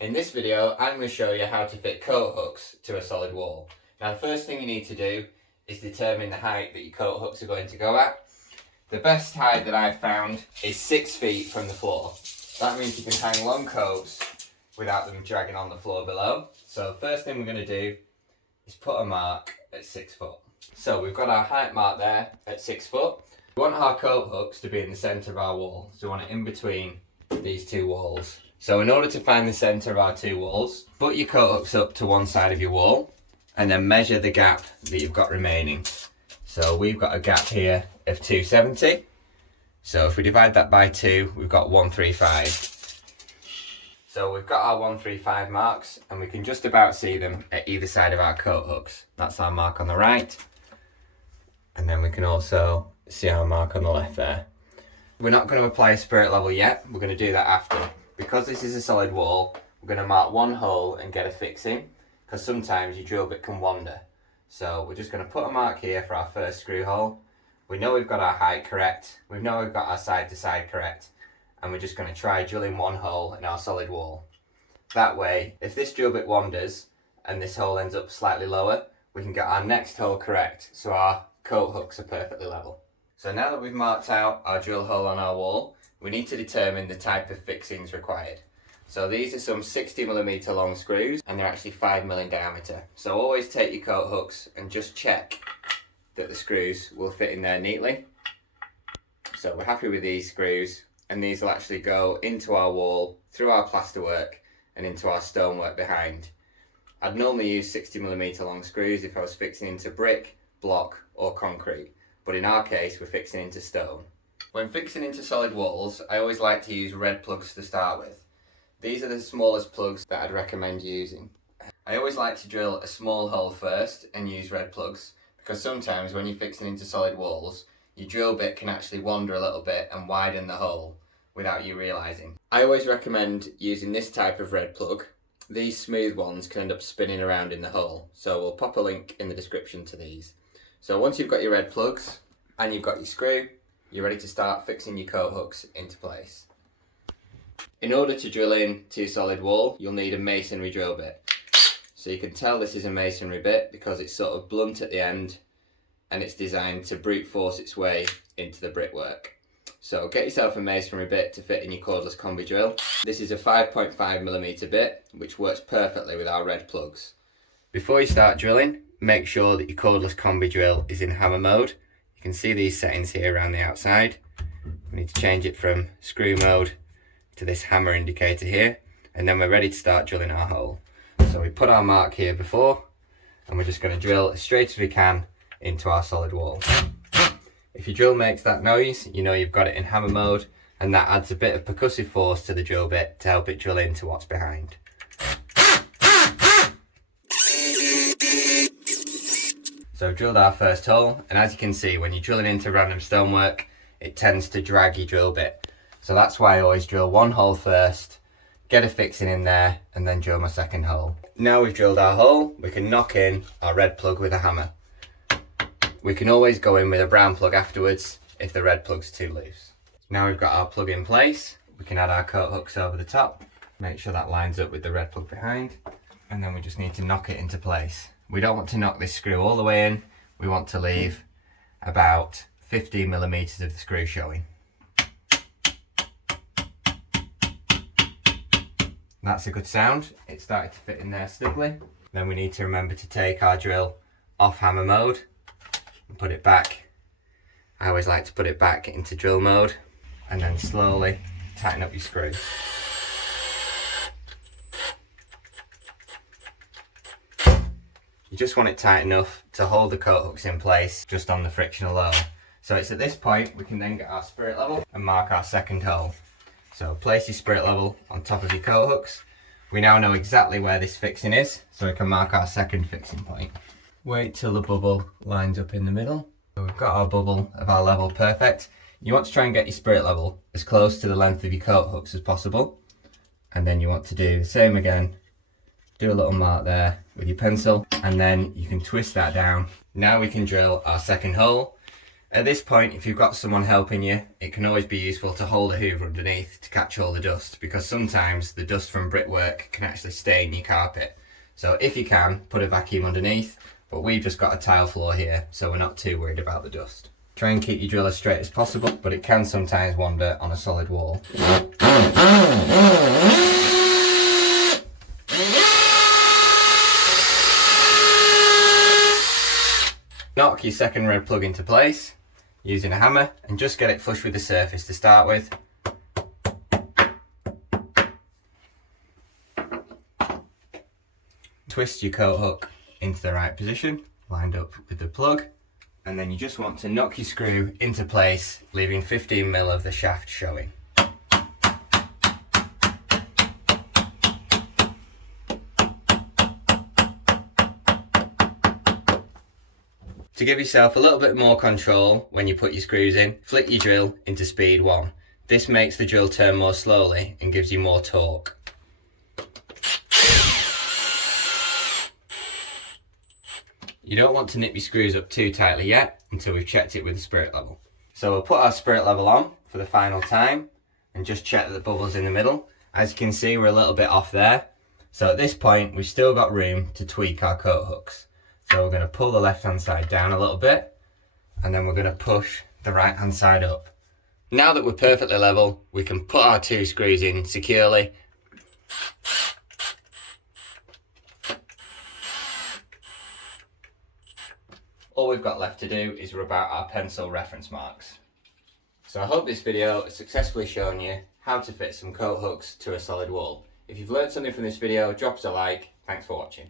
In this video, I'm going to show you how to fit coat hooks to a solid wall. Now the first thing you need to do is determine the height that your coat hooks are going to go at. The best height that I've found is 6 feet from the floor. That means you can hang long coats without them dragging on the floor below. So the first thing we're going to do is put a mark at 6 foot. So we've got our height mark there at 6 foot. We want our coat hooks to be in the centre of our wall. So we want it in between these two walls. So in order to find the centre of our two walls, put your coat hooks up to one side of your wall and then measure the gap that you've got remaining. So we've got a gap here of 270. So if we divide that by 2, we've got 135. So we've got our 135 marks and we can just about see them at either side of our coat hooks. That's our mark on the right. And then we can also see our mark on the left there. We're not going to apply a spirit level yet. We're going to do that after. Because this is a solid wall, we're going to mark one hole and get a fixing, because sometimes your drill bit can wander. So we're just going to put a mark here for our first screw hole. We know we've got our height correct, we know we've got our side to side correct, and we're just going to try drilling one hole in our solid wall. That way, if this drill bit wanders and this hole ends up slightly lower, we can get our next hole correct, so our coat hooks are perfectly level. So now that we've marked out our drill hole on our wall, we need to determine the type of fixings required. So these are some 60mm long screws and they're actually 5mm in diameter. So always take your coat hooks and just check that the screws will fit in there neatly. So we're happy with these screws, and these will actually go into our wall, through our plasterwork and into our stonework behind. I'd normally use 60mm long screws if I was fixing into brick, block or concrete, but in our case we're fixing into stone. When fixing into solid walls, I always like to use red plugs to start with. These are the smallest plugs that I'd recommend using. I always like to drill a small hole first and use red plugs, because sometimes when you're fixing into solid walls, your drill bit can actually wander a little bit and widen the hole without you realising. I always recommend using this type of red plug. These smooth ones can end up spinning around in the hole, so we'll pop a link in the description to these. So once you've got your red plugs and you've got your screw, you're ready to start fixing your coat hooks into place. In order to drill in to your solid wall, you'll need a masonry drill bit. So you can tell this is a masonry bit because it's sort of blunt at the end and it's designed to brute force its way into the brickwork. So get yourself a masonry bit to fit in your cordless combi drill. This is a 5.5mm bit, which works perfectly with our red plugs. Before you start drilling, make sure that your cordless combi drill is in hammer mode. You can see these settings here around the outside. We need to change it from screw mode to this hammer indicator here, and then we're ready to start drilling our hole. So we put our mark here before, and we're just going to drill as straight as we can into our solid wall. If your drill makes that noise, you know you've got it in hammer mode, and that adds a bit of percussive force to the drill bit to help it drill into what's behind. So I've drilled our first hole, and as you can see, when you're drilling into random stonework, it tends to drag your drill bit. So that's why I always drill one hole first, get a fixing in there, and then drill my second hole. Now we've drilled our hole, we can knock in our red plug with a hammer. We can always go in with a brown plug afterwards if the red plug's too loose. Now we've got our plug in place, we can add our coat hooks over the top, make sure that lines up with the red plug behind, and then we just need to knock it into place. We don't want to knock this screw all the way in, we want to leave about 15mm of the screw showing. That's a good sound, it's started to fit in there snugly. Then we need to remember to take our drill off hammer mode and put it back. I always like to put it back into drill mode and then slowly tighten up your screw. You just want it tight enough to hold the coat hooks in place just on the friction alone. So it's at this point we can then get our spirit level and mark our second hole. So place your spirit level on top of your coat hooks. We now know exactly where this fixing is, so we can mark our second fixing point. Wait till the bubble lines up in the middle. So we've got our bubble of our level perfect. You want to try and get your spirit level as close to the length of your coat hooks as possible. And then you want to do the same again. Do a little mark there with your pencil, and then you can twist that down. Now we can drill our second hole, At this point, if you've got someone helping you, it can always be useful to hold a hoover underneath to catch all the dust, because sometimes the dust from brickwork can actually stain your carpet. So if you can, put a vacuum underneath, but we've just got a tile floor here, so we're not too worried about the dust. Try and keep your drill as straight as possible, but it can sometimes wander on a solid wall. Knock your second red plug into place using a hammer and just get it flush with the surface to start with. Twist your coat hook into the right position, lined up with the plug, and then you just want to knock your screw into place, leaving 15mm of the shaft showing. To give yourself a little bit more control when you put your screws in, flick your drill into speed 1. This makes the drill turn more slowly and gives you more torque. You don't want to nip your screws up too tightly yet until we've checked it with the spirit level. So we'll put our spirit level on for the final time and just check that the bubble's in the middle. As you can see, we're a little bit off there. So at this point, we've still got room to tweak our coat hooks. So we're going to pull the left hand side down a little bit, and then we're going to push the right hand side up. Now that we're perfectly level, we can put our 2 screws in securely. All we've got left to do is rub out our pencil reference marks. So I hope this video has successfully shown you how to fit some coat hooks to a solid wall. If you've learned something from this video, drop us a like. Thanks for watching.